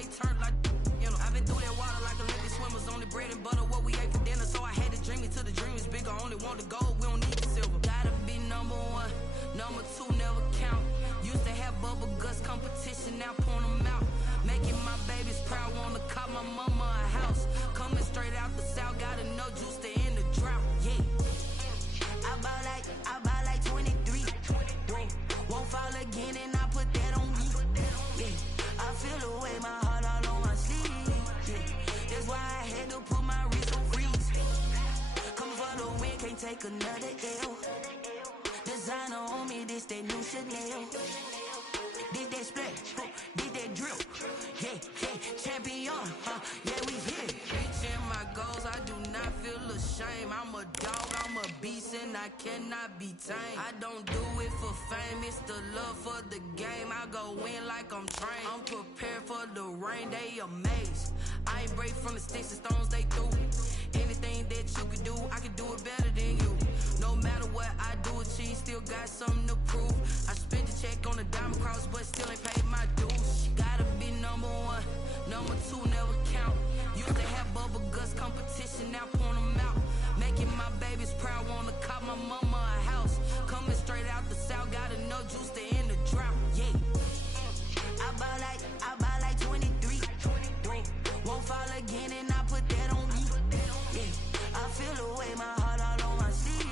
they turned like, you know. I've been through that water like Olympic swimmers, only bread and butter, what we ate for dinner. So I had to dream it till the dream is bigger. Only want the gold, we don't need the silver. Gotta be number one, number two never count. Used to have bubble guts competition, now point them out. Making my babies proud, wanna cop my mama a house. Coming straight out the south, gotta know juice to end the drought. Yeah, I buy like 23. Won't fall again and I put that on me. Yeah, I feel the way, my heart all on my sleeve. Yeah, that's why I had to put my wrist on freeze. Come for the win, can't take another L. Designer on me, this that new Chanel. This that splash, this that drip. Yeah, champion, yeah, we here. Reaching my goals, I do not feel ashamed. I'm a dog, I'm a beast, and I cannot be tamed. I don't do it for fame, it's the love for the game. I go in like I'm trained. I'm prepared for the rain, they amazed. I ain't break from the sticks and stones they threw. Anything that you can do, I can do it better than you. No matter what I do, achieve, still got something to prove. I spent the check on the diamond cross, but still ain't paid my dues. Gotta be number one, number two never count. Used to have bubble guts competition, now point them out. Making my babies proud, wanna cop my mama a house. Coming straight out the south, gotta know juice to end the drought. Yeah, I buy like 23. Won't fall again and I put that on me. Yeah, I feel the way, my heart all on my sleeve.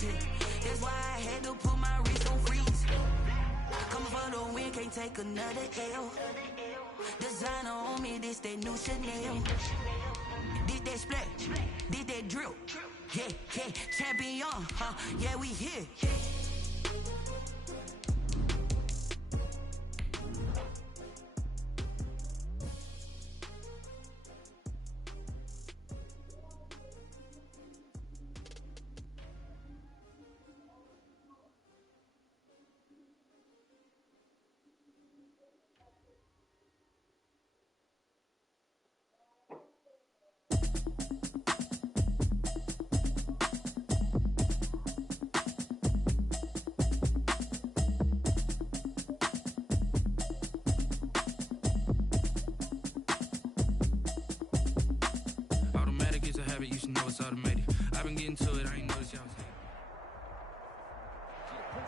Yeah, that's why I had to put my wrist on freeze. Coming for the win, can't take another L. Designer on me, this that new Chanel. This that splash, this that drip. Yeah, champion, yeah, we here.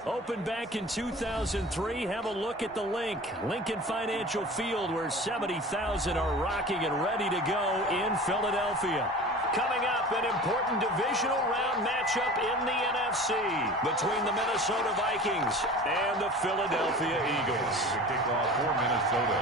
Opened back in 2003. Have a look at the link. Lincoln Financial Field, where 70,000 are rocking and ready to go in Philadelphia. Coming up, an important divisional round matchup in the NFC between the Minnesota Vikings and the Philadelphia Eagles. Kickoff for Minnesota.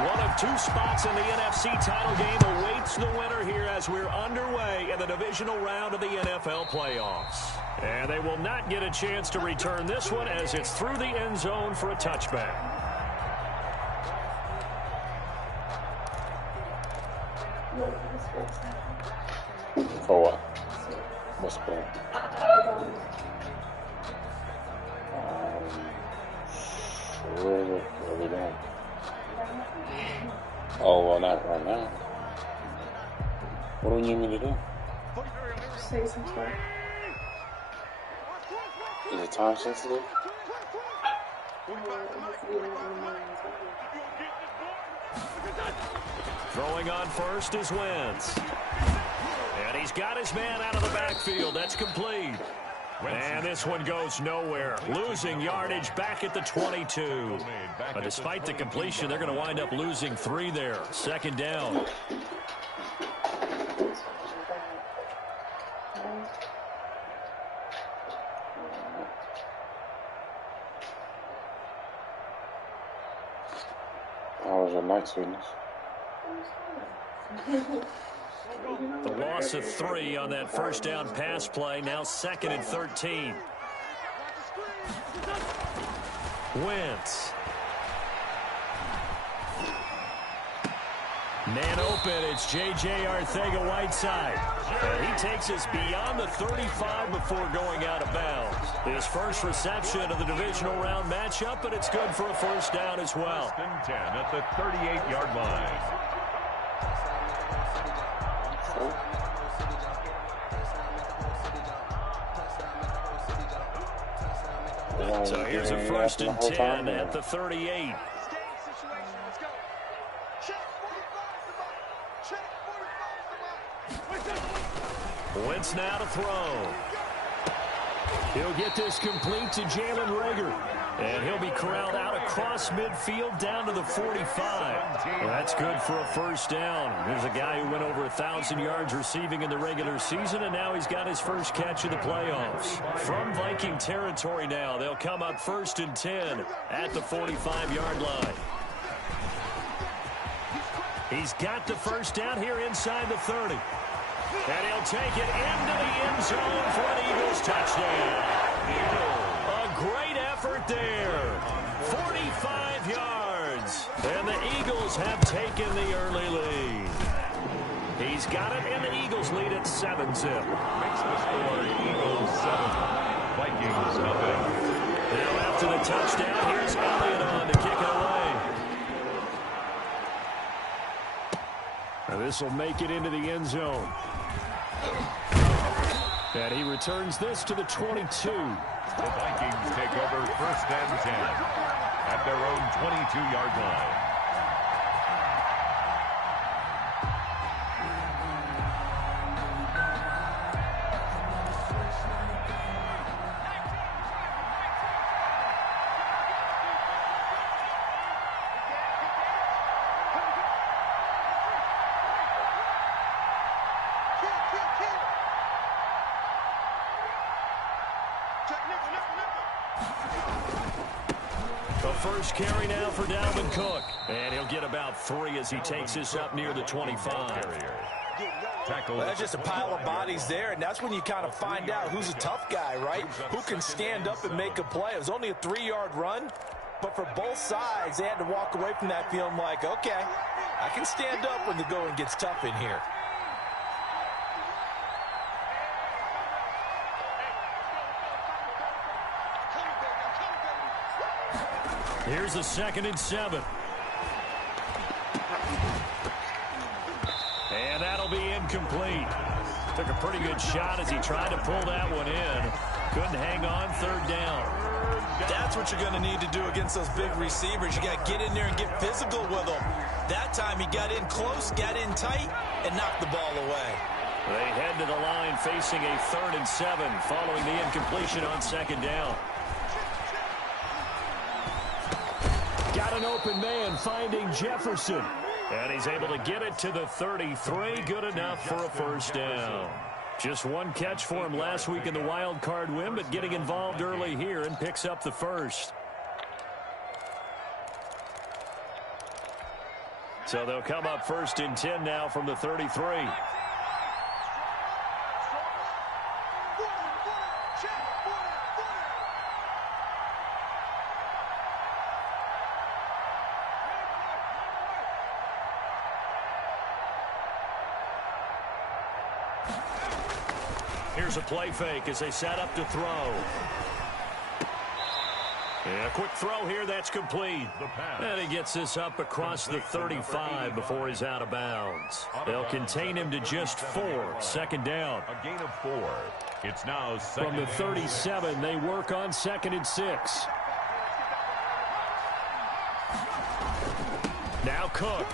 One of two spots in the NFC title game awaits the winner here as we're underway in the divisional round of the NFL playoffs. And they will not get a chance to return this one as it's through the end zone for a touchback. For what? What's the plan? Sure, what are we doing? Oh, well, not right now. What do you need me to do? Say some stuff. Is it time sensitive? Throwing on first is Wentz. And he's got his man out of the backfield. That's complete. And this one goes nowhere. Losing yardage back at the 22. But despite the completion, they're going to wind up losing 3 there. Second down. How was your night, sweetness? The loss of 3 on that first down pass play. Now 2nd and 13. Wentz. Man open, it's J.J. Arcega-Whiteside. And he takes us beyond the 35 before going out of bounds. His first reception of the divisional round matchup, but it's good for a first down as well. 1st and 10 at the 38-yard line. So here's a 1st and 10 at the 38. situation. Let's go. Check 45 somebody. Check 45 somebody. Wentz now to throw. He'll get this complete to Jalen Reagor. And he'll be corralled out across midfield down to the 45. Well, that's good for a first down. Here's a guy who went over 1,000 yards receiving in the regular season, and now he's got his first catch of the playoffs. From Viking territory now, they'll come up 1st and 10 at the 45-yard line. He's got the first down here inside the 30. And he'll take it into the end zone for an Eagles touchdown. A great effort there. 45 yards. And the Eagles have taken the early lead. He's got it, and the Eagles lead at 7-zip. Makes the score Eagles 7, Vikings nothing. Now after the touchdown, here's Elliott on to kick it away. Now this will make it into the end zone. And he returns this to the 22. The Vikings take over 1st and 10 at their own 22-yard line. First carry now for Dalvin Cook. And he'll get about 3 as he takes this up near the 25. Tackle. Well, that's just a pile of bodies there, and that's when you kind of find out who's a tough guy, right? Who can stand up and make a play. It was only a 3-yard run, but for both sides, they had to walk away from that feeling like, okay, I can stand up when the going gets tough in here. Here's a 2nd and 7. And that'll be incomplete. Took a pretty good shot as he tried to pull that one in. Couldn't hang on, 3rd down. That's what you're going to need to do against those big receivers. You got to get in there and get physical with them. That time he got in close, got in tight, and knocked the ball away. They head to the line facing a 3rd and 7 following the incompletion on 2nd down. Got an open man finding Jefferson. And he's able to get it to the 33. Good enough for a first down. Just one catch for him last week in the wild card win, but getting involved early here and picks up the first. So they'll come up 1st and 10 now from the 33. Here's a play fake as they set up to throw. And a quick throw here, that's complete. And he gets this up across the 35 before he's out of bounds. They'll contain him to just 4, 2nd down. A gain of 4. It's now 2nd. From the 37, they work on 2nd and 6. Now Cook.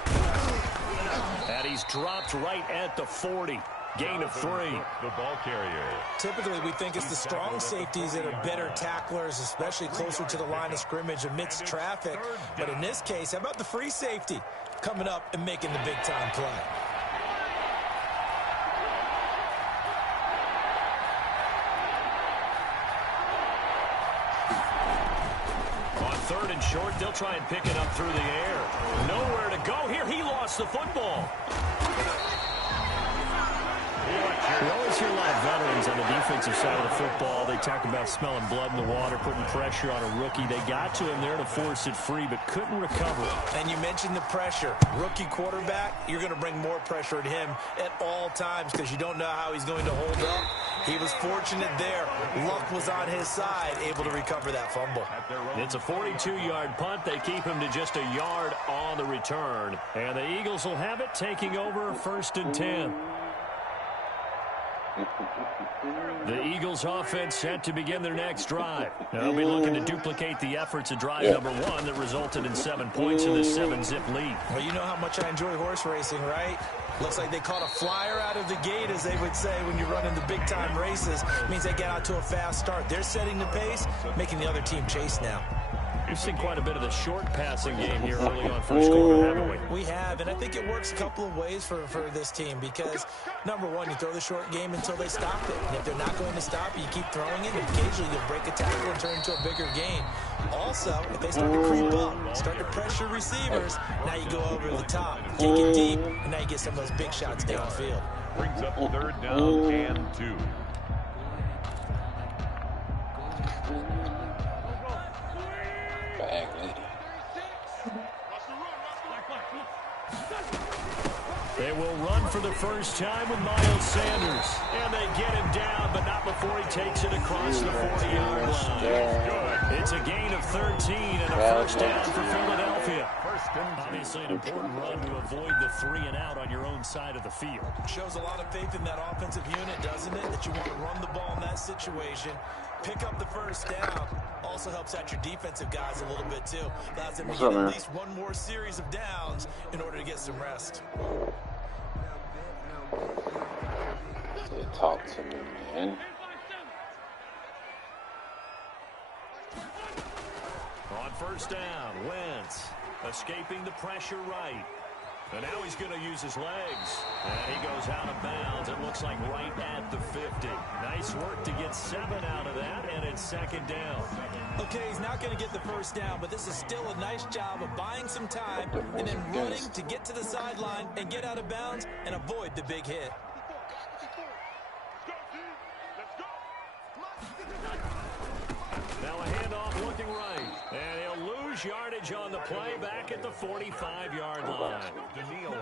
And he's dropped right at the 40. Gain of 3. The ball carrier. Typically, we think it's the strong safeties that are better tacklers, especially closer to the line of scrimmage amidst traffic. But in this case, how about the free safety coming up and making the big-time play? On 3rd and short, they'll try and pick it up through the air. Nowhere to go here. He lost the football. We always hear a lot of veterans on the defensive side of the football. They talk about smelling blood in the water, putting pressure on a rookie. They got to him there to force it free, but couldn't recover. And you mentioned the pressure. Rookie quarterback, you're going to bring more pressure at him at all times because you don't know how he's going to hold up. He was fortunate there. Luck was on his side, able to recover that fumble. It's a 42-yard punt. They keep him to just a yard on the return. And the Eagles will have it, taking over 1st and 10. The Eagles offense set to begin their next drive. They'll be looking to duplicate the efforts of drive number 1 that resulted in 7 points in this 7-zip lead. Well, you know how much I enjoy horse racing, right? Looks like they caught a flyer out of the gate, as they would say when you're running the big-time races. It means they get out to a fast start. They're setting the pace, making the other team chase now. We've seen quite a bit of the short passing game here early on first quarter, haven't we? We have, and I think it works a couple of ways for this team because, number one, you throw the short game until they stop it. And if they're not going to stop it, you keep throwing it, and occasionally you'll break a tackle and turn into a bigger gain. Also, if they start to creep up, start to pressure receivers, now you go over the top, kick it deep, and now you get some of those big shots downfield. Brings up 3rd down and 2. They will run for the first time with Miles Sanders. And they get him down, but not before he takes it across the 40-yard line. It's a gain of 13 and a first down for Philadelphia. Obviously an important run to avoid the 3-and-out on your own side of the field. Shows a lot of faith in that offensive unit, doesn't it? That you want to run the ball in that situation. Pick up the first down. Also helps out your defensive guys a little bit, too. Allows them to get at least one more series of downs in order to get some rest. Talk to me, man. On first down, Wentz escaping the pressure right. And now he's going to use his legs. And he goes out of bounds. It looks like right at the 50. Nice work to get 7 out of that, and it's 2nd down. Okay, he's not going to get the first down, but this is still a nice job of buying some time and then running to get to the sideline and get out of bounds and avoid the big hit. Now a handoff looking right. And he'll lose yardage on the play back at the 45-yard line.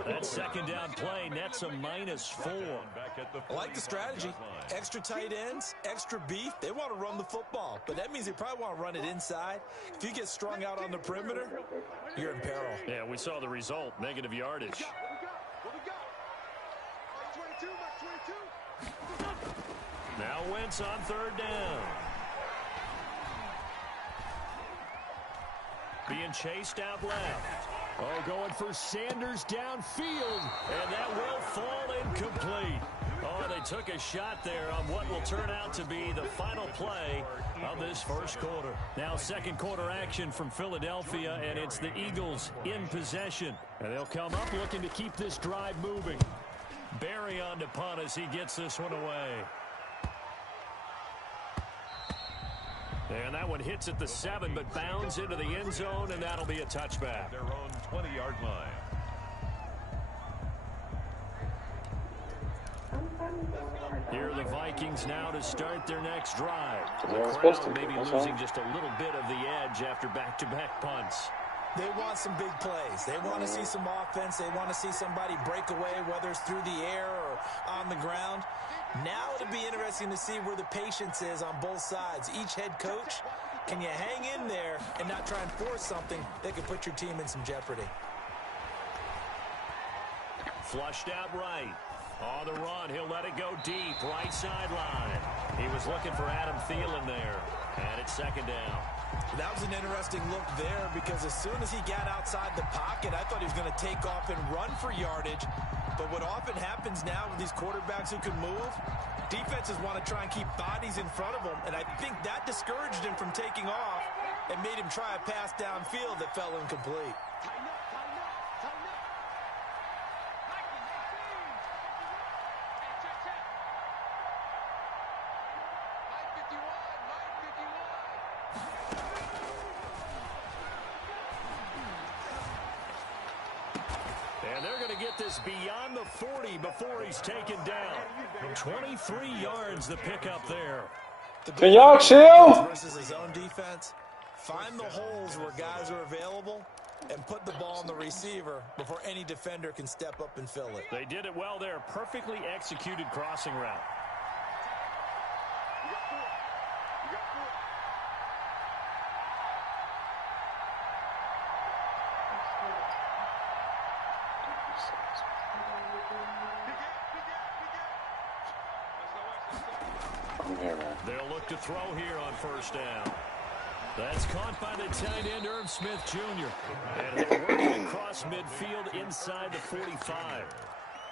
That 2nd down play nets a -4. I like the strategy. Extra tight ends, extra beef. They want to run the football, but that means they probably want to run it inside. If you get strung out on the perimeter, you're in peril. Yeah, we saw the result, negative yardage. Now Wentz on 3rd down. Being chased out left. Oh, going for Sanders downfield. And that will fall incomplete. Oh, they took a shot there on what will turn out to be the final play of this first quarter. Now 2nd quarter action from Philadelphia, and it's the Eagles in possession. And they'll come up looking to keep this drive moving. Barry on to punt as he gets this one away. And that one hits at the 7, but bounds into the end zone, and that'll be a touchback. Their own 20-yard line. Here are the Vikings now to start their next drive. They were The supposed crowd to. maybe That's losing right. just a little bit of the edge after back-to-back punts. They want some big plays. They want to see some offense. They want to see somebody break away, whether it's through the air or on the ground. Now it'll be interesting to see where the patience is on both sides. Each head coach, can you hang in there and not try and force something that could put your team in some jeopardy? Flushed out right. On the run, he'll let it go deep, right sideline. He was looking for Adam Thielen there, and it's 2nd down. That was an interesting look there because as soon as he got outside the pocket, I thought he was going to take off and run for yardage. But what often happens now with these quarterbacks who can move, defenses want to try and keep bodies in front of them, and I think that discouraged him from taking off and made him try a pass downfield that fell incomplete. And they're going to get this beyond the 40 before he's taken down. 23 yards the pickup there. Can y'all chill? Versus his own defense, find the holes where guys are available and put the ball on the receiver before any defender can step up and fill it. They did it well there. Perfectly executed crossing route. I'm here, man. They'll look to throw here on first down. That's caught by the tight end, Irv Smith Jr. And they're working across midfield inside the 45.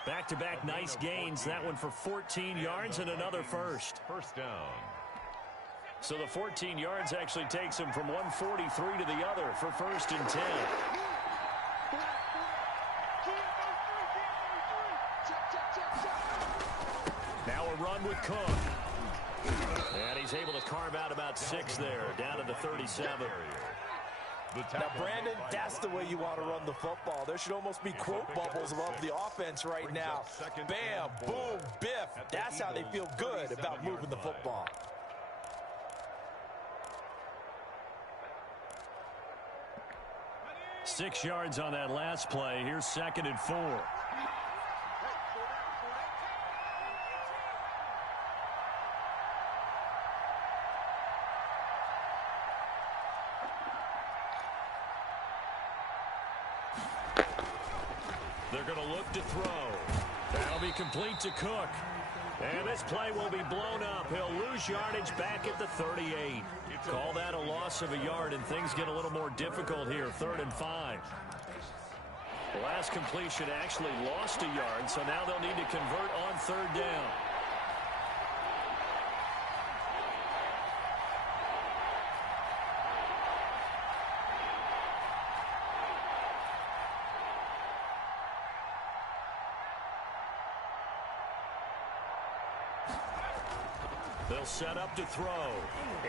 Back-to-back nice gains. That one for 14 yards and another first. First down. So the 14 yards actually takes him from 143 to the other for first and 10. Now a run with Cook. And he's able to carve out about 6 there, down to the 37. Now, Brandon, that's the way you want to run the football. There should almost be quote bubbles above the offense right now. Bam, boom, biff. That's how they feel good about moving the football. Six yards on that last play. Here's 2nd and 4. They're going to look to throw. That'll be complete to Cook. And this play will be blown up. He'll lose yardage back at the 38. Call that a loss of a yard, and things get a little more difficult here. 3rd and 5. The last completion actually lost a yard, so now they'll need to convert on 3rd down. They'll set up to throw.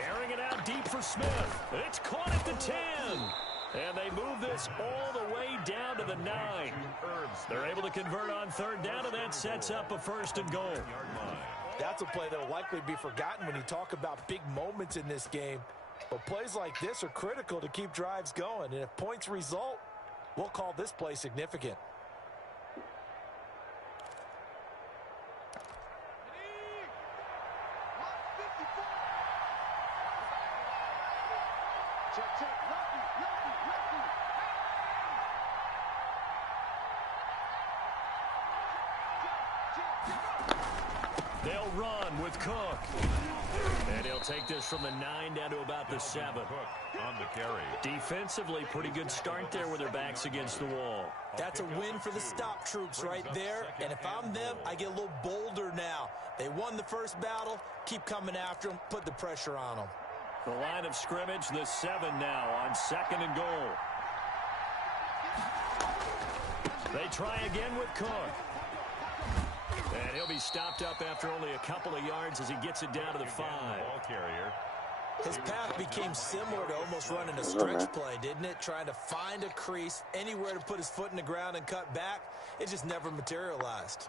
Airing it out deep for Smith. It's caught at the 10. And they move this all the way down to the 9. They're able to convert on 3rd down, and that sets up a 1st and goal. That's a play that will likely be forgotten when you talk about big moments in this game. But plays like this are critical to keep drives going. And if points result, we'll call this play significant. They'll run with Cook. And he'll take this from the 9 down to about the 7. On the carry. Defensively, pretty good start there with their backs against the wall. That's a win for the stop troops right there. And if I'm them, I get a little bolder now. They won the first battle. Keep coming after them. Put the pressure on them. The line of scrimmage, the 7 now on 2nd and goal. They try again with Cook. And he'll be stopped up after only a couple of yards as he gets it down to the 5. Ball carrier. His path became similar to almost running a stretch play, didn't it? Trying to find a crease, anywhere to put his foot in the ground and cut back. It just never materialized.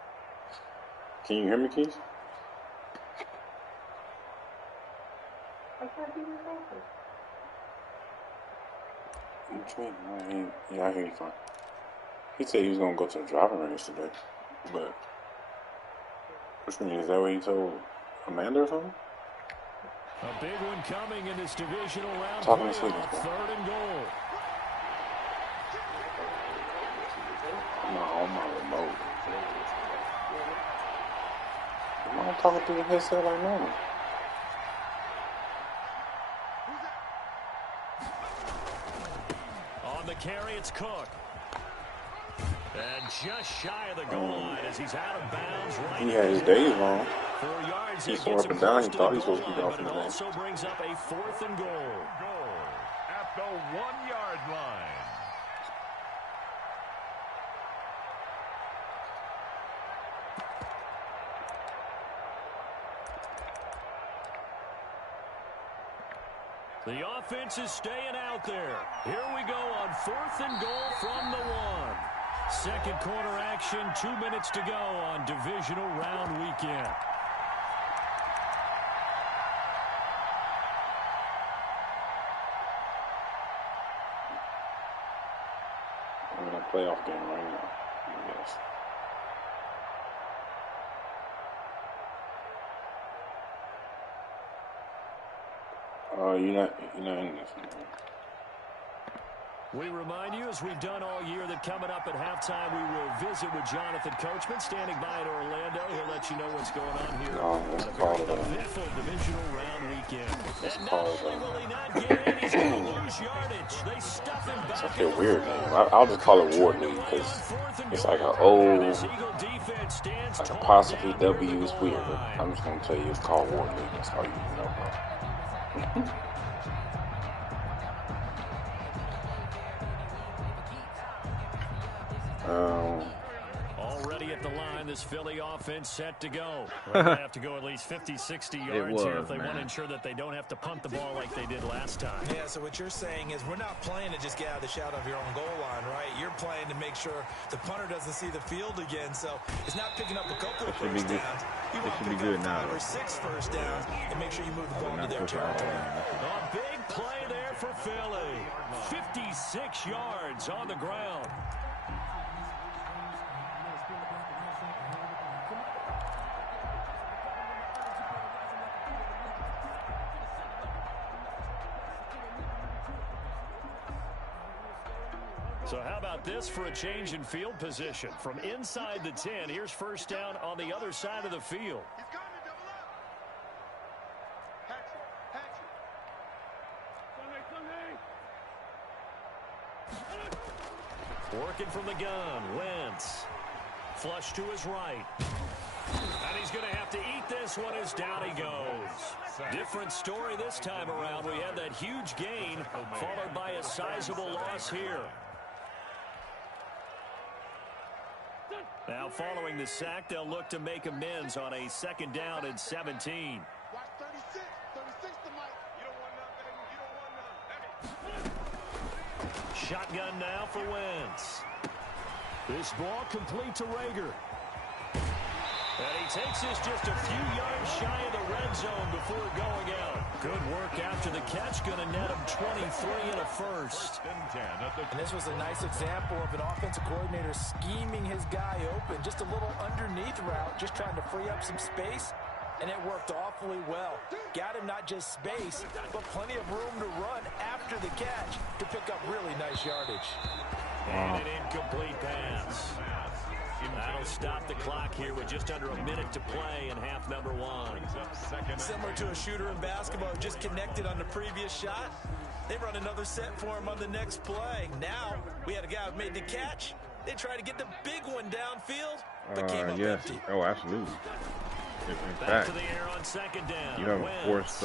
Can you hear me, Keith? I can't hear you talking. What you mean? Yeah, I hear you fine. He said he was going to go to the driving range today, but which means, is that what he told Amanda or something? A big one coming in this divisional round. Talking to sleep. 3rd and goal. I'm not on my remote. I'm not talking through the headset like normal. On the carry, it's Cook. And just shy of the goal line as he's out of bounds. Right, he had his days wrong. 4 yards. He's so up and down, he thought he was supposed to be off but the it game. also brings up a 4th and goal. Goal at the 1-yard line. The offense is staying out there. Here we go on 4th and goal from the 1. Second quarter action, 2 minutes to go on divisional round weekend. I'm in a playoff game right now, I guess. You're not in this one. We remind you, as we've done all year, that coming up at halftime, we will visit with Jonathan Coachman, standing by in Orlando. He'll let you know what's going on here. It's called Eventful divisional round weekend. it's And not called only will he not get in, he's going to lose yardage. They stuff him back. it's like a weird name. I'll just call it Ward League because it's like an old, like apostrophe W is weird. But I'm just gonna tell you it's called Ward League. That's all you need to know, bro. Already at the line, this Philly offense set to go. They're going to have to go at least 50, 60 yards here if they want to ensure that they don't have to punt the ball like they did last time. Yeah, so what you're saying is we're not playing to just get out of the shadow of your own goal line, right? You're playing to make sure the punter doesn't see the field again. So it's not picking up a couple of first downs. You want to pick up 5 or 6 first downs and make sure you move the ball into their territory. A big play there for Philly. 56 yards on the ground. So how about this for a change in field position? From inside the 10, here's first down on the other side of the field. He's coming to double up. Hatch it. Working from the gun, Wentz. Flush to his right. And he's going to have to eat this one as down he goes. Different story this time around. We had that huge gain followed by a sizable loss here. Now following the sack, they'll look to make amends on a second down and 17. Watch 36. 36 to Mike. You don't want none, baby. You don't want none. Shotgun now for Wentz. This ball complete to Rager. And he takes this just a few yards shy of the red zone before going out. Good work after the catch. Going to net him 23 and a first. And this was a nice example of an offensive coordinator scheming his guy open. Just a little underneath route, just trying to free up some space. And it worked awfully well. Got him not just space, but plenty of room to run after the catch to pick up really nice yardage. And an incomplete pass. That'll stop the clock here with just under a minute to play in half number 1. Similar to a shooter in basketball who just connected on the previous shot. They run another set for him on the next play. Now, we had a guy who made the catch. They tried to get the big one downfield, but came up empty. Oh, absolutely. In Back fact, to the air on second down. you haven't Wentz. forced,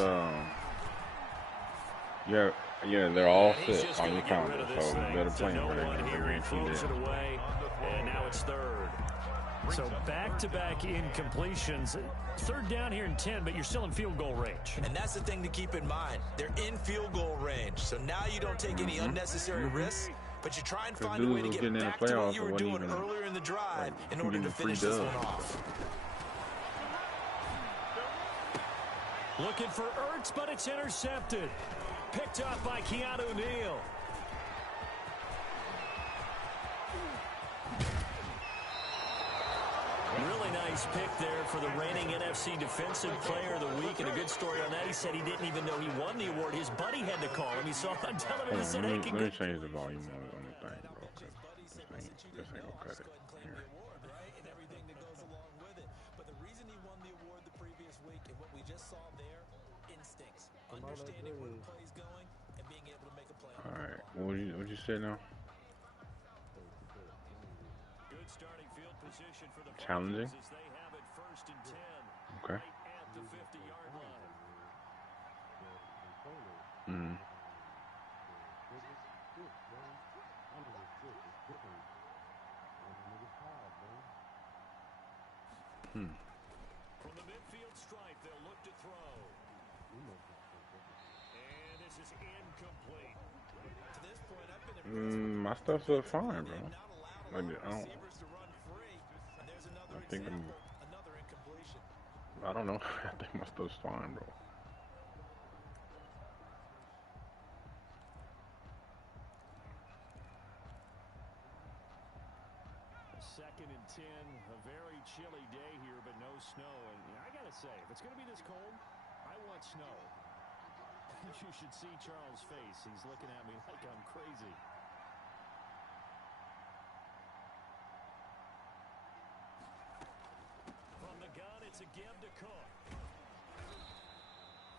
they're all set on your counter, so better plan for that. He throws it away, and now it's third. So back-to-back incompletions. Third down here in 10, but you're still in field goal range. And that's the thing to keep in mind. They're in field goal range, so now you don't take any unnecessary risks, but you try and find a way to get back to what you were doing earlier in the drive in order to finish this one off. Looking for Ertz, but it's intercepted. Picked up by Keanu Neal. Really nice pick there for the reigning NFC Defensive Player of the Week. And a good story on that. He said he didn't even know he won the award. His buddy had to call him. He saw it on television and said, hey, let me change the volume on the thing, bro. This ain't gonna cut it. Here. All right, what you say now? Good starting field position for the Challenging. as they have it first and 10. Okay. Right at the 50-yard line. From the midfield stripe, they'll look to throw. And this is incomplete. To this point, I've been My stuff looks fine, bro. Like, I don't know. I think my stuff's fine, bro. Second and 10, a very chilly day here, but no snow. And I got to say, if it's going to be this cold, I want snow. You should see Charles' face. He's looking at me like I'm crazy. give to Cook.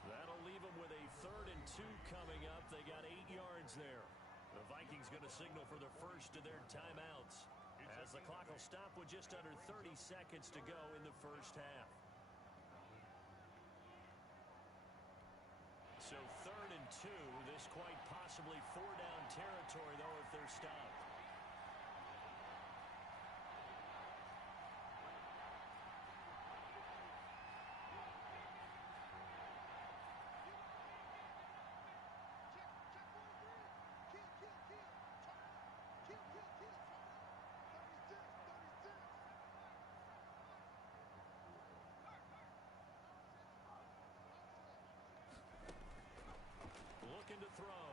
That'll leave them with a 3rd and 2 coming up. They got 8 yards there. The Vikings going to signal for the first of their timeouts, as the clock will stop with just under 30 seconds to go in the first half. So 3rd and 2. This quite possibly 4-down territory, though, if they're stopped. Looking to throw.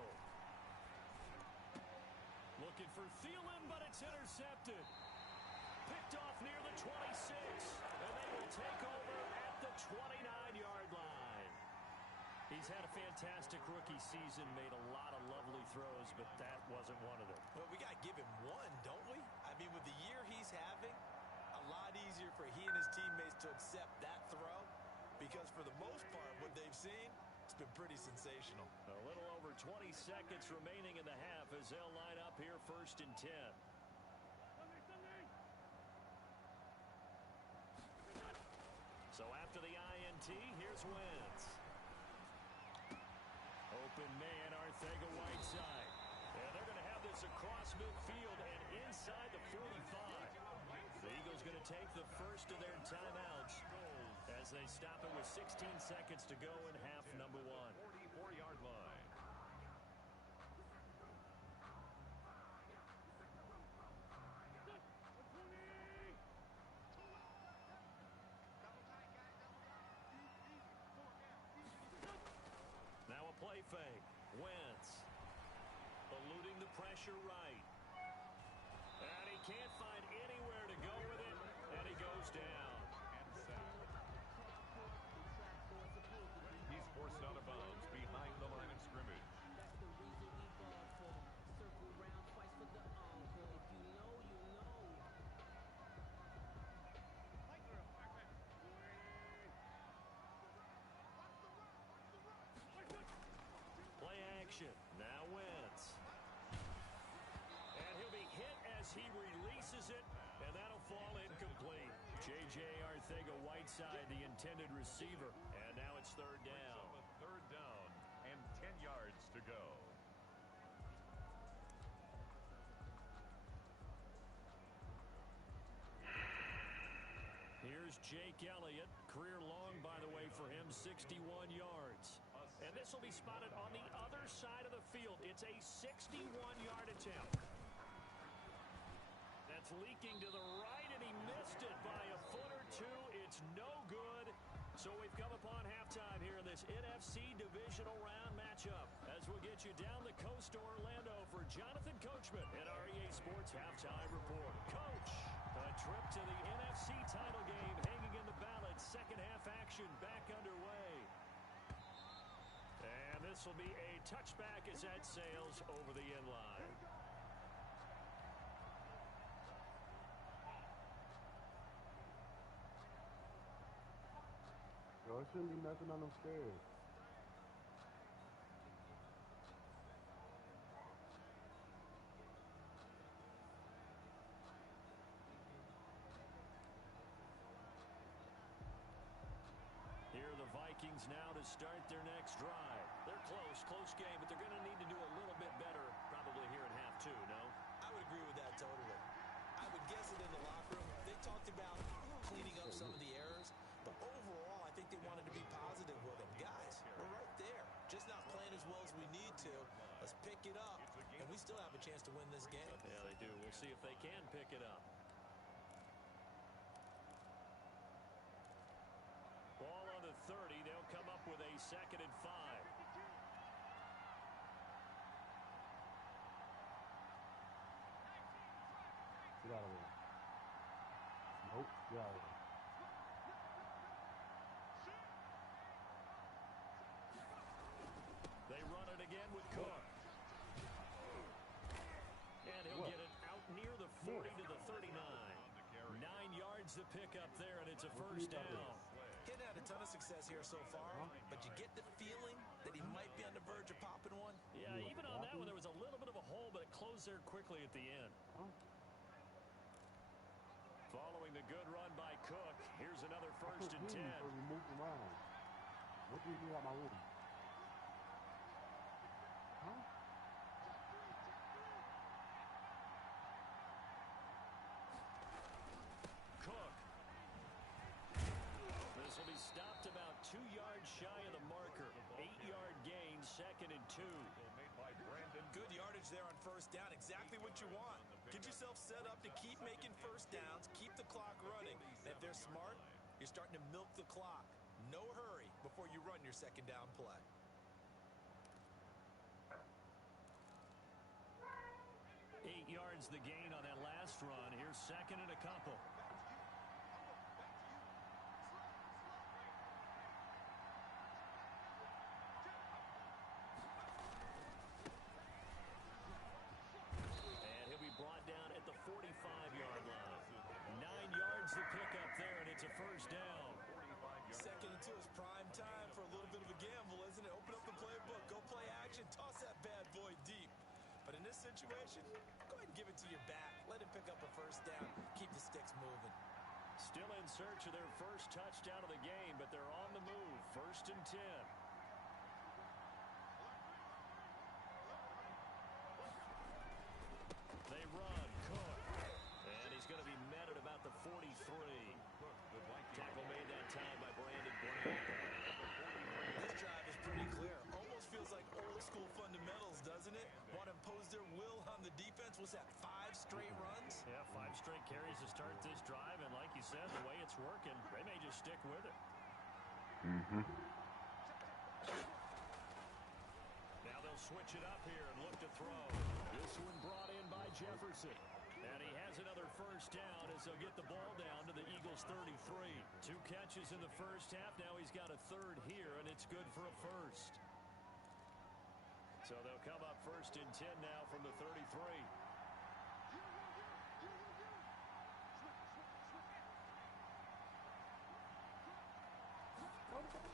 Looking for Thielen, but it's intercepted. Picked off near the 26. And they will take over at the 29-yard line. He's had a fantastic rookie season, made a lot of lovely throws, but that wasn't one of them. Well, we got to give him one, don't we? I mean, with the year he's having, a lot easier for he and his teammates to accept that throw, because for the most part, what they've seen, it's been pretty sensational. A little over 20 seconds remaining in the half as they'll line up here 1st and 10. So after the INT, here's Wentz. Open man, Arcega-Whiteside. And they're going to have this across midfield and inside the 45. The Eagles going to take the first of their timeouts as they stop it with 16 seconds to go in half number 1. 44-yard line. Now a play fake. Wentz eluding the pressure right. And he can't find anywhere to go with it. And he goes down. And sacked. He's forced out of bounds behind the line of scrimmage. That's the reason we ball for. Circle round twice for the encore. If you know, you know. Play action. Now Wentz. And he'll be hit as he releases it, and that'll fall incomplete. J.J. Arcega-Whiteside, the intended receiver, and now it's 3rd down. A 3rd down and 10 yards to go. Here's Jake Elliott. Career long, by the way, for him, 61 yards. And this will be spotted on the other side of the field. It's a 61-yard attempt. That's leaking to the right, and he missed it by a foot or 2. It's no good. So we've come upon halftime here in this NFC Divisional Round matchup, as we'll get you down the coast to Orlando for Jonathan Coachman at our EA Sports Halftime Report. Coach, a trip to the NFC title game hanging in the balance. Second half action back underway. And this will be a touchback as that sails over the end line. Yo, it shouldn't be nothing on them stairs. Here are the Vikings now to start their next drive. They're close game, but they're going to need to do a little bit better probably here in half 2, no? I would agree with that totally. I would guess it in the locker room. They talked about cleaning up some of the errors, but overall, I think they wanted to be positive with them. Guys, we're right there. Just not playing as well as we need to. Let's pick it up, and we still have a chance to win this game. Yeah, they do. We'll see if they can pick it up. Ball on the 30. They'll come up with a 2nd and 5. Get out of there. Nope, get out of there. They run it again with Cook. And he'll get it out near the 40 to the 39. 9 yards to pick up there, and it's a 1st down. ton of success here so far, but you get the feeling that he might be on the verge of popping one. Yeah, even on that one, there was a little bit of a hole, but it closed there quickly at the end. Following the good run by Cook, here's another 1st and 10. What do you do at my room? Huh? Cook. This will be stopped about 2 yards shy of the marker. 8-yard gain, 2nd and 2. Good yardage there on 1st down. Exactly what you want. Get yourself set up to keep making 1st downs, keep the clock running. And if they're smart, you're starting to milk the clock. No hurry before you run your 2nd down play. Eight yards the gain on that last run. Here's 2nd and a couple. And he'll be brought down at the 45-yard line. 9 yards to pick up there, and it's a 1st down. 2nd and 2 is prime time for a little bit of a gamble, isn't it? Open up the playbook, go play action, toss that bad boy deep. But in this situation, go ahead and give it to your back. Let him pick up a 1st down. Keep the sticks moving. Still in search of their first touchdown of the game, but they're on the move. 1st and 10. They run. Cook. And he's going to be met at about the 43. Tackle made that time by Brandon Brown. This drive is pretty clear. Almost feels like old school fundamentals, doesn't it? Want to impose their will on the defense. What's that, 5 straight runs? Yeah, 5 straight carries to start this drive. And like you said, the way it's working, they may just stick with it. Now they'll switch it up here and look to throw. This one brought in by Jefferson. And he has another 1st down as they'll get the ball down to the Eagles' 33. 2 catches in the 1st half. Now he's got a 3rd here, and it's good for a 1st. So they'll come up 1st and 10 now from the 33.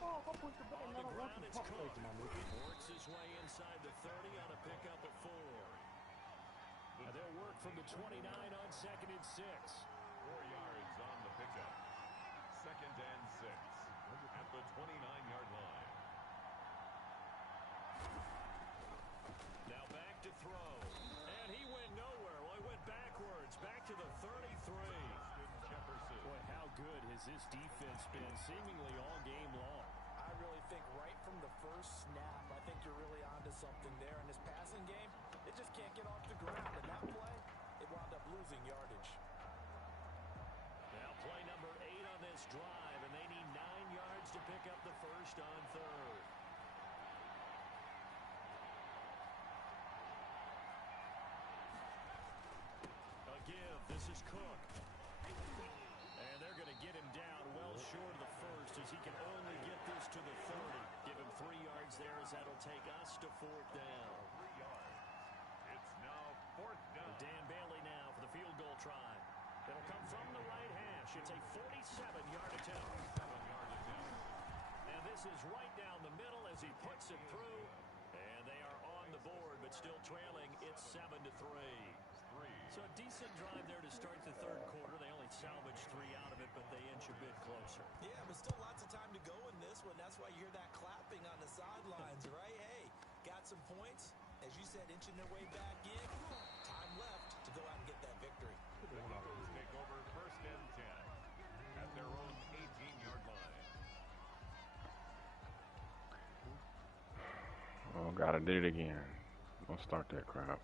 On the ground, it's Cook. Works his way inside the 30 on a pickup of 4. They'll work from the 29 on 2nd and 6. 4 yards on the pickup. 2nd and 6 at the 29-yard line. Now back to throw. And he went nowhere. Well, he went backwards. Back to the 33. Boy, how good has this defense been seemingly all game long? I really think right from the first snap, I think you're really onto something there. In this passing game, it just can't get off the ground. And that play, it wound up losing yardage. Now play number 8 on this drive, and they need 9 yards to pick up the 1st on 3rd. A give. This is Cook. And they're going to get him down well short of the 1st as he can only get this to the 30. Give him 3 yards there as that'll take us to 4th down. 3 yards. It's now 4th down. Dan Bailey now for the field goal try. It'll come from the right hash. It's a 47-yard attempt. 7-yard attempt. And this is right down the middle as he puts it through. And they are on the board, but still trailing. It's 7-3. So a decent drive there to start the 3rd quarter. They only salvaged 3 out of it, but they inch a bit closer. Yeah, but still lots of time to go in this one. That's why you hear that clapping on the sidelines, right? Hey, got some points. As you said, inching their way back in. Time left to go out and get that victory. The Eagles take over 1st and 10 at their own 18-yard line. Oh, gotta do it again. Don't start that crap.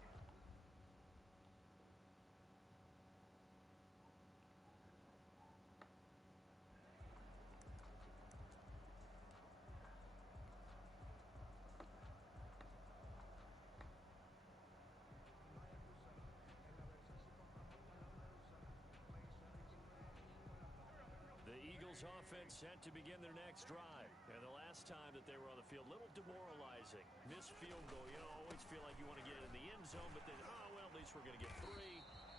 The Eagles offense set to begin their next drive. And the last time that they were on the field, a little demoralizing. Missed field goal. You know, always feel like you want to get in the end zone, but then, oh, well, at least we're going to get 3.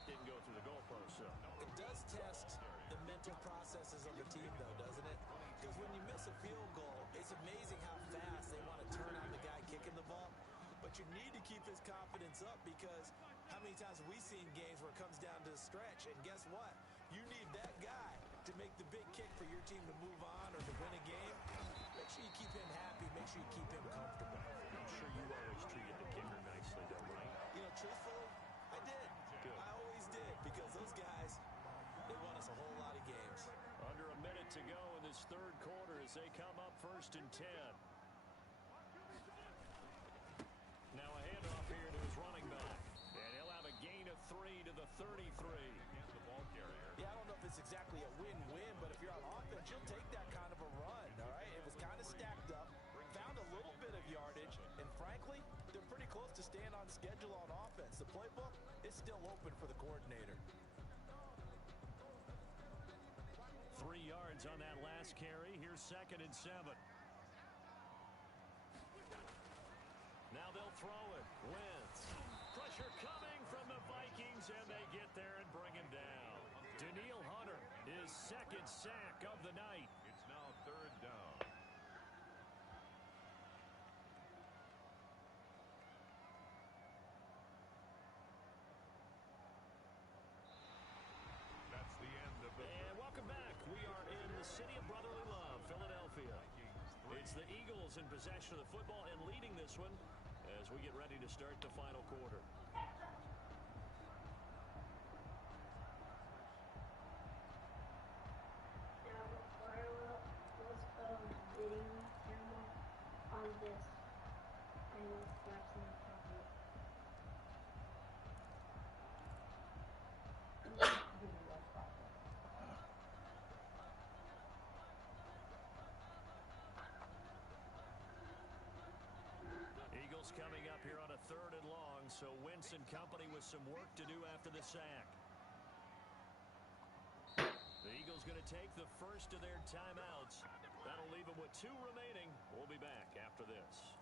Didn't go through the goalpost, so. It does test the mental processes of the team, though, doesn't it? Because when you miss miss a field goal, it's amazing how fast they want to turn on the guy kicking the ball. But you need to keep his confidence up because how many times have we seen games where it comes down to a stretch, and guess what? You need that guy to make the big kick for your team to move on or to win a game. Make sure you keep him happy. Make sure you keep him comfortable. I'm sure you always treated the kicker nicely, though, right? You know, truthfully, I did. Good. I always did because those guys, they won us a whole lot of games. Under a minute to go in this third quarter as they come up 1st and 10. Now a handoff here to his running back. And he'll have a gain of 3 to the 33. The ball carrier. Yeah, I don't know if it's exactly a win-win, but if you're on offense, you'll take that kind of a run, all right? It was kind of stacked up, found a little bit of yardage, and frankly, they're pretty close to staying on schedule on offense. The playbook is still open for the coordinator. 3 yards on that last carry. Here's 2nd and 7. Now they'll throw it. Wentz. Pressure coming from the Vikings, and they get there and bring him down. Danielle Hunter, his 2nd sack of the night. It's now 3rd down. That's the end of the And welcome back. We are in the city of brotherly love, Philadelphia. It's the Eagles in possession of the football and leading this one as we get ready to start the final quarter. Now, let's put on the video camera on this and let's watch the comment. Eagles coming up here on a 3rd and long, so Wentz and company with some work to do after the sack. The Eagles going to take the first of their timeouts. That'll leave them with 2 remaining. We'll be back after this.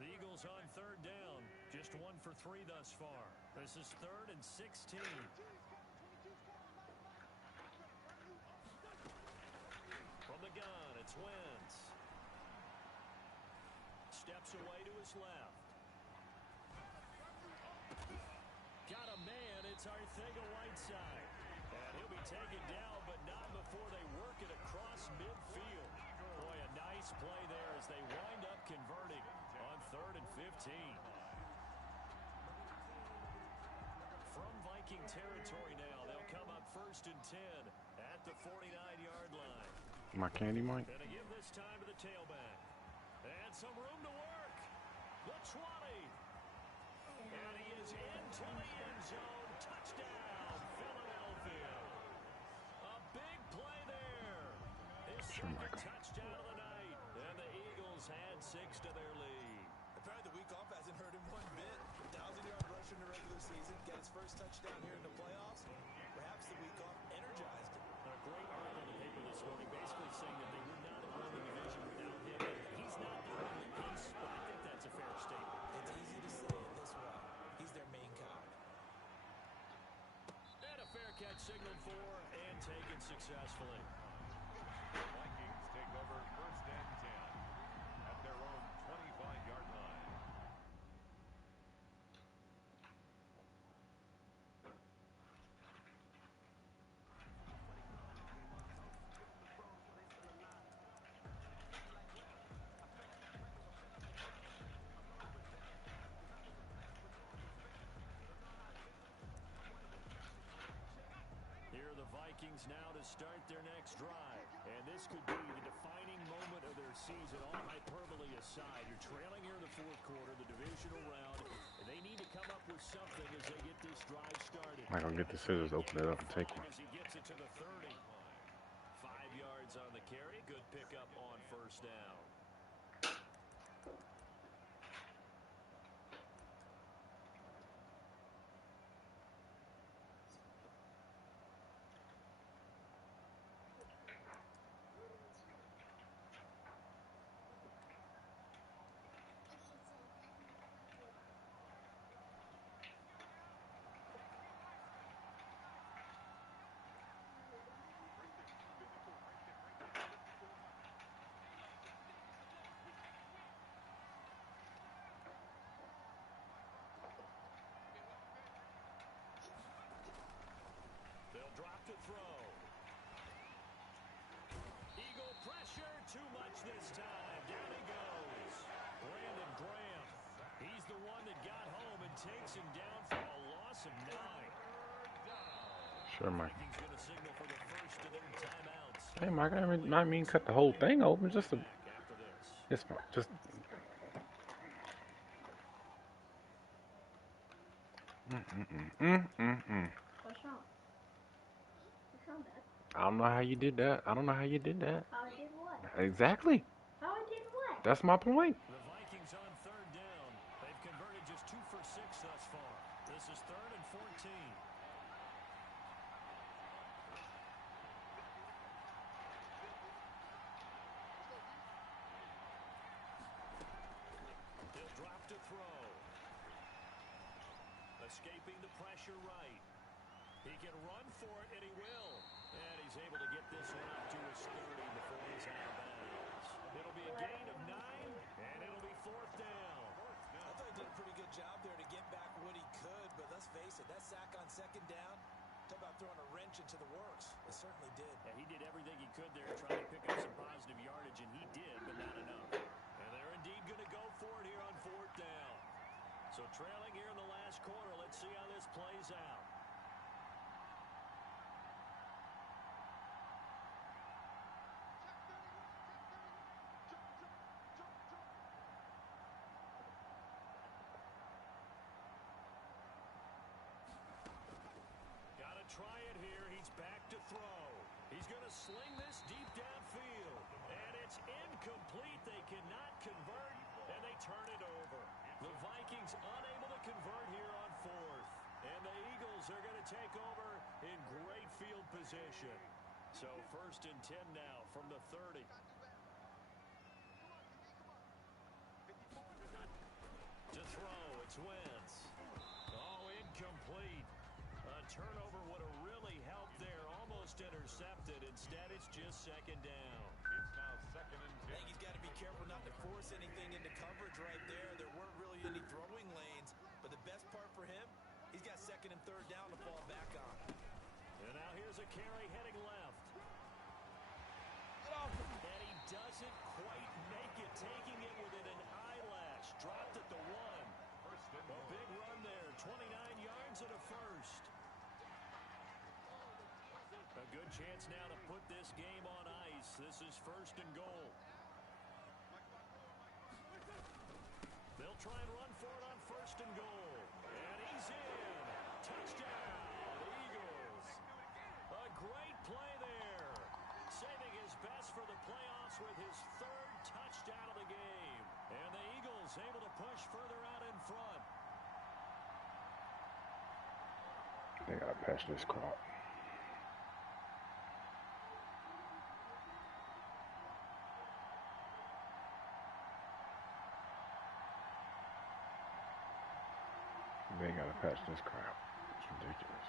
The Eagles on 3rd down. Just 1 for 3 thus far. This is 3rd and 16. From the gun, it's Wentz. Steps away to his left. Got a man. It's Arcega-Whiteside. And he'll be taken down, but not before they work it across midfield. Boy, a nice play there as they wind up converting on 3rd and 15. From Viking territory now, they'll come up 1st and 10 at the 49-yard line. My candy mic. Going to give this time to the tailback. And some room to work. The 20. And he is into the end zone. Touchdown, Philadelphia. A big play there. His 2nd touchdown of the night. And the Eagles had 6 to their lead. Apparently the week off hasn't hurt him one bit. 1,000-yard rusher in the regular season. Get his first touchdown here in the playoffs. Perhaps the week off energized him. A great article in the paper this morning basically saying that they would not have won the division without him. He's not the only piece, but I think that's a fair statement. It's easy to say it this way. He's their main cog. And a fair catch signaled for and taken successfully. Vikings take over 1st and 10 at their own 25-yard line. Here are the Vikings now to start their next drive. And this could be the defining moment of their season, all hyperbole aside. You're trailing here in the 4th quarter, the divisional round. And they need to come up with something as they get this drive started. I'm gonna get the scissors, open it up, and take one. As he gets it to the 30. 5 yards on the carry. Good pickup on 1st down. loss of 9. Sure, Mike. Vikings going to signal for the first of their timeouts. Hey, Mike, I mean cut the whole thing open. Just a, After this. it's fine. Just. What's wrong? What's wrong, Dad? I don't know how you did that. I don't know how you did that. How I did what? Exactly. How I did what? That's my point. The Vikings on third down. They've converted just 2 for 6 thus far. This is 3rd and 14. He'll drop to throw. Escaping the pressure right. He can run for it, and he will. And he's able to get this one up to his 30 before he's out of bounds. It'll be a gain of 9, and it'll be 4th down. I thought he did a pretty good job there to get back what he could, but let's face it, that sack on 2nd down, talk about throwing a wrench into the works. It certainly did. And he did everything he could there trying to pick up some positive yardage, and he did, but not enough. And they're indeed going to go for it here on 4th down. So trailing here in the last quarter, let's see how this plays out. Got to try it here. He's back to throw. He's going to sling this deep downfield. And it's incomplete. They cannot convert, and they turn it over. The Vikings unable to convert here on 4th. And the Eagles are going to take over in great field position. So 1st and 10 now from the 30. To throw, it's Wentz. Oh, incomplete. A turnover would have really helped there. Almost intercepted. Instead, it's just 2nd down. It's now 2nd and 10. I think he's got to be careful not to force anything into coverage right there. There weren't really any throwing lanes, but the best part for him, he's got 2nd and 3rd down to fall back on. And now here's a carry heading left. And he doesn't quite make it, taking it within an eyelash. Dropped at the 1. A big run there, 29 yards and a first. A good chance now to put this game on ice. This is 1st and goal. They'll try and run for it on 1st and goal. And he's in. Touchdown, Eagles. A great play there. Saving his best for the playoffs with his 3rd touchdown of the game. And the Eagles able to push further out in front. They gotta patch this crop. They gotta patch this crap. It's ridiculous.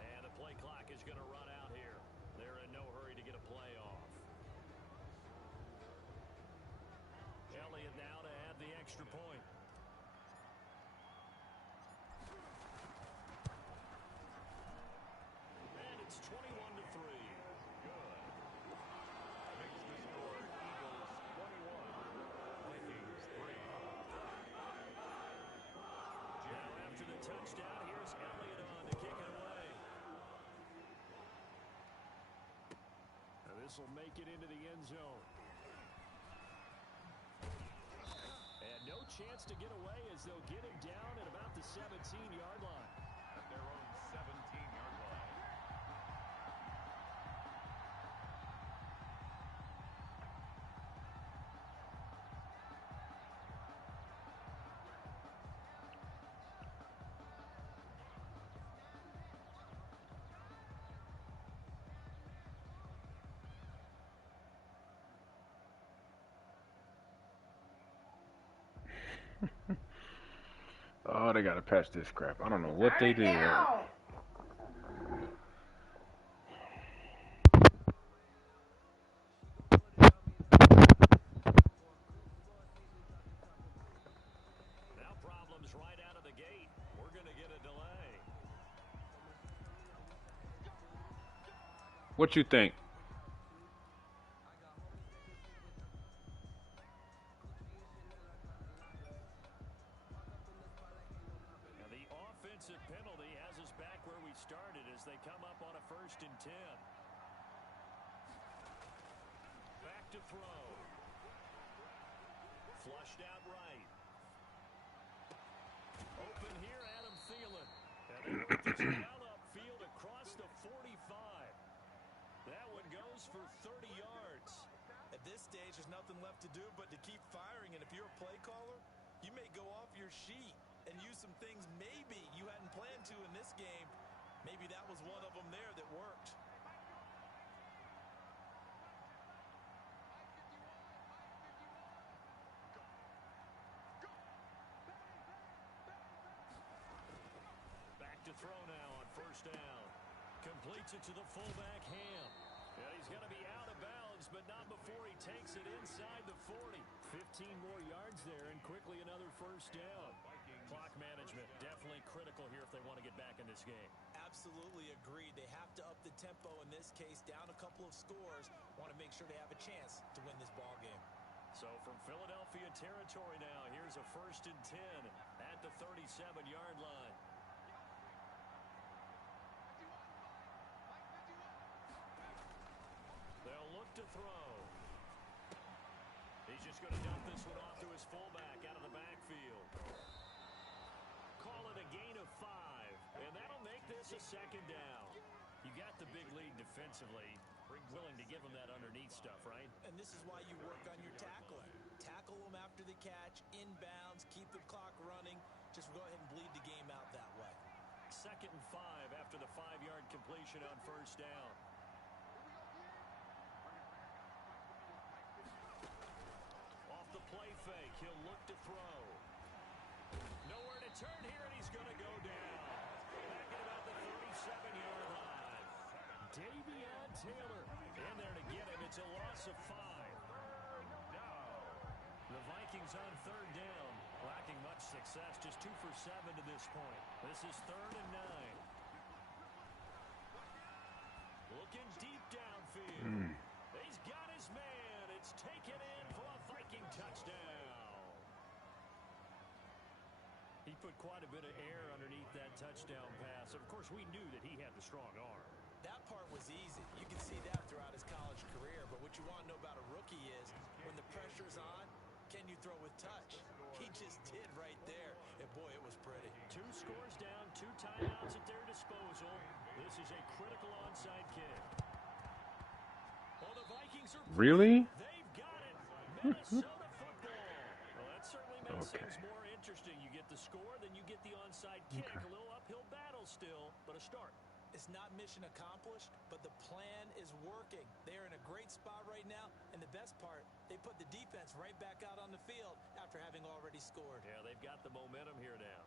And the play clock is going to run out here. They're in no hurry to get a play off. Elliott now to add the extra point. And it's 21-3. Good. Makes the score Eagles 21, Vikings 3. Now after the touchdown, here's Elliott on to kick it away. And this will make it into the end zone. And no chance to get away as they'll get him down at about the 17-yard line. At their own 17-yard line. Oh, they gotta patch this crap. I don't know what they did. Now problems right out of the gate. We're going to get a delay. What you think? And the offensive penalty has us back where we started as they come up on a 1st and 10. Back to throw. Flushed out right. Open here, Adam Thielen. And they work this well upfield across the 45. That one goes for 30 yards. At this stage, there's nothing left to do but to keep firing. And if you're a play caller, you may go off your sheet and use some things maybe you hadn't planned to in this game. Maybe that was one of them there that worked. Back to throw now on 1st down. Completes it to the fullback, Ham. And he's going to be out of bounds, but not before he takes it inside the 40. 15 more yards there, and quickly another 1st down. Clock management definitely critical here if they want to get back in this game. Absolutely agreed. They have to up the tempo in this case, down a couple of scores. Want to make sure they have a chance to win this ball game. So from Philadelphia territory now, here's a 1st and 10 at the 37-yard line. They'll look to throw. He's just going to dump this one off to his fullback out of the backfield. Call it a gain of 5, and that'll make this a 2nd down. You got the big lead defensively. Willing to give them that underneath stuff, right? And this is why you work on your tackling. Tackle them after the catch, inbounds, keep the clock running. Just go ahead and bleed the game out that way. 2nd and 5 after the 5-yard completion on 1st down. Off the play fake, he'll look to throw. Nowhere to turn here, and he's going to go down. Back at about the 37-yard line. Davion Taylor in there to get him. It's a loss of 5. The Vikings on 3rd down, lacking much success, just 2 for 7 to this point. This is 3rd and 9. Looking deep downfield. He's got his man. It's taken in for a Viking touchdown. He put quite a bit of air underneath that touchdown pass. Of course, we knew that he had the strong arm. That part was easy. You can see that throughout his college career. But what you want to know about a rookie is when the pressure's on, can you throw with touch? He just did right there. And boy, it was pretty. 2 scores down, 2 timeouts at their disposal. This is a critical onside kick. Well, the Vikings are Really? They've got it. Minnesota football. Well, that certainly makes things more interesting. You get the score, then you get the onside kick. A little uphill battle still, but a start. It's not mission accomplished, but the plan is working. They're in a great spot right now, and the best part, they put the defense right back out on the field after having already scored. Yeah, they've got the momentum here now.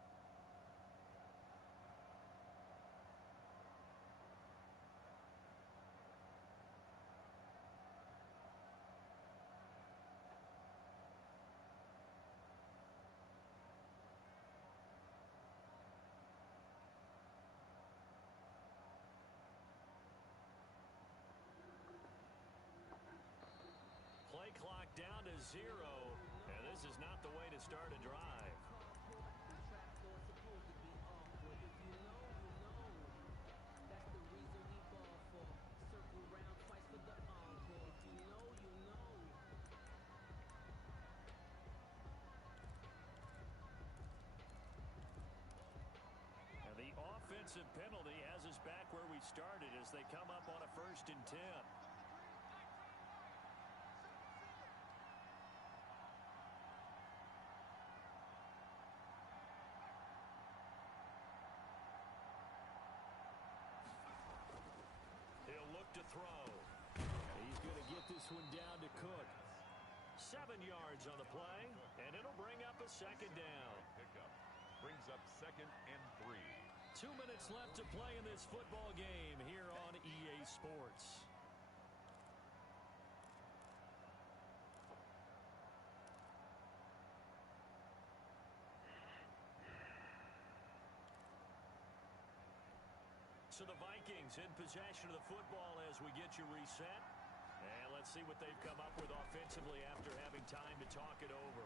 Play clock down to 0, and this is not the way to start a drive. And the offensive penalty has us back where we started as they come up on a 1st and 10. He'll look to throw. He's going to get this one down to Cook. 7 yards on the play, and it'll bring up a 2nd down. Pickup brings up 2nd and 3. 2 minutes left to play in this football game here on EA Sports. So the Vikings in possession of the football as we get you reset. And let's see what they've come up with offensively after having time to talk it over.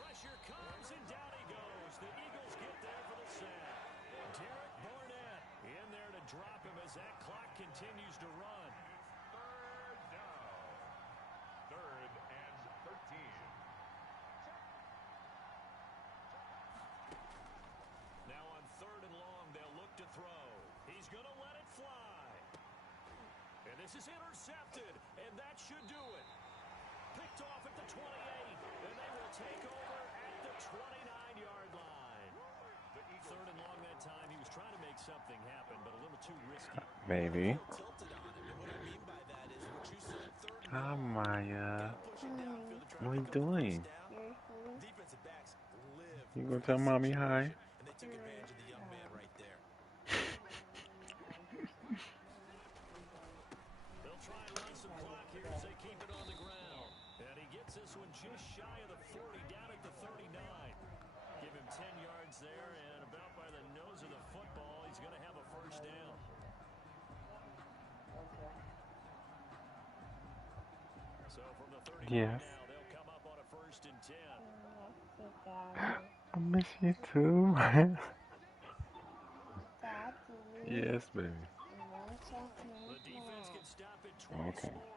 Pressure comes, and down he goes. The Eagles get there for the sack. Derek Barnett in there to drop him as that clock continues to run. Third down. 3rd and 13. Now on 3rd and long, they'll look to throw. He's going to let it fly. And this is intercepted, and that should do it. Picked off at the 28, and they will take over at the 29-yard line. 3rd and long that time. He was trying to make something happen, but a little too risky. Maybe. Hi, Maya. What are you doing? You gonna tell mommy hi? And they took advantage of the young man right there. They'll try and run some clock here as they keep it on the ground. And he gets this one just shy of the 40, down at the 39. Give him 10 yards there, and about by the nose of the football, he's going to have a first down. So from the 39 Yes. now, they'll come up on a 1st and 10. I miss you too. Yes, baby. The defense can stop it twice more